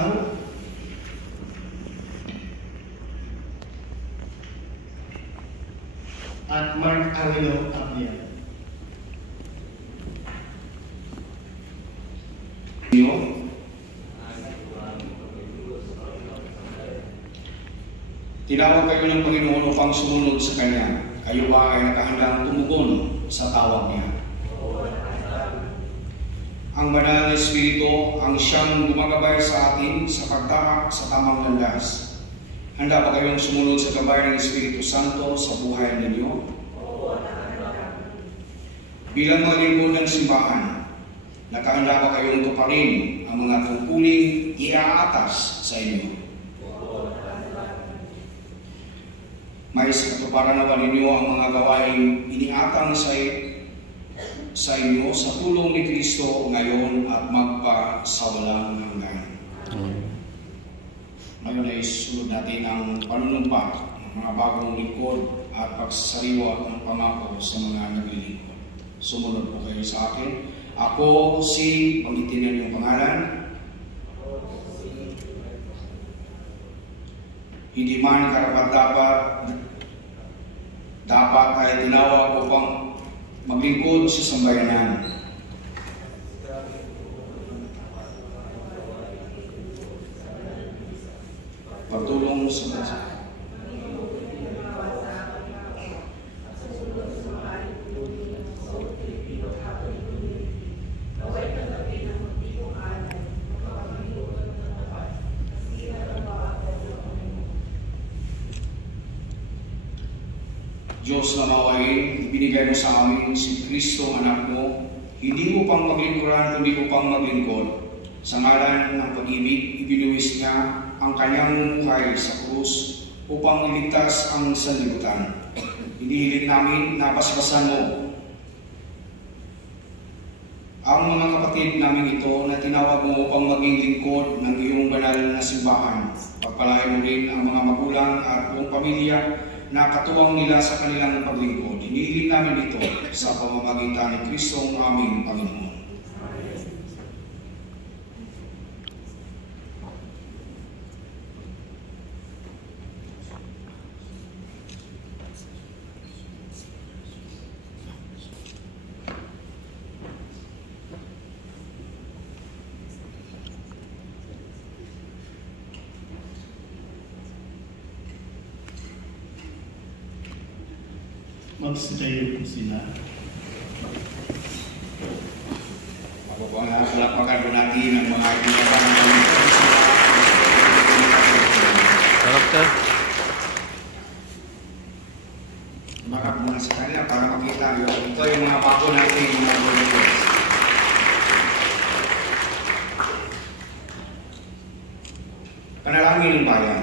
araw. At Mark Angelo Abdiel. Tinawag kayo ng Panginoon upang sumunod sa Kanya. Kayo ba ay nakahandang tumugon sa tawag niya? Ang Banal na Espiritu ang siyang gumagabay sa atin sa pagtahak sa tamang landas. Handa ba kayong sumunod sa gabay ng Espiritu Santo sa buhay ninyo? Bilang mga lingkod ng simbahan, nakahanda ba kayong tuparin ang mga tungkuling iaatas sa inyo? May katuparan na ba ninyo ang mga gawaing iniatang sa inyo sa tulong ni Kristo ngayon at magpasawalang hanggan? Ngayon ay sunod natin ang panunumpa ng mga bagong lingkod at pagsasariwa ng pangako sa mga naglilingkod. Sumunod po kayo sa akin. Ako si, panggitin niyo yung pangalan. Hindi man dapat ay tinawag upang maglingkod sa sambayanan. Pagtulong sa bansa. Diyos na mawain, ibinigay mo sa amin si Kristo, anak mo, hindi upang maglingkuran, kundi upang maglingkod. Sa ngalan ng pag-ibig, ibinuwis niya ang kanyang buhay sa krus upang iligtas ang sanlibutan. Hinihiling namin na paspasan mo ang mga kapatid namin ito na tinawag mo upang maging lingkod ng iyong banal na simbahan. Pagpalain mo rin ang mga magulang at buong pamilya na katuwang nila sa kanilang paglingkod. Hinihiling namin ito sa pamamagitan ni Kristo ang aming Panginoon. Magsitayo po sila. Ako po ang palakpakan po natin ang mga kaibigan ng Doctor? Baka muna sa kanila para makita yun. Ito yung mga bago natin, mga volunteers. Panalangin ng bayan.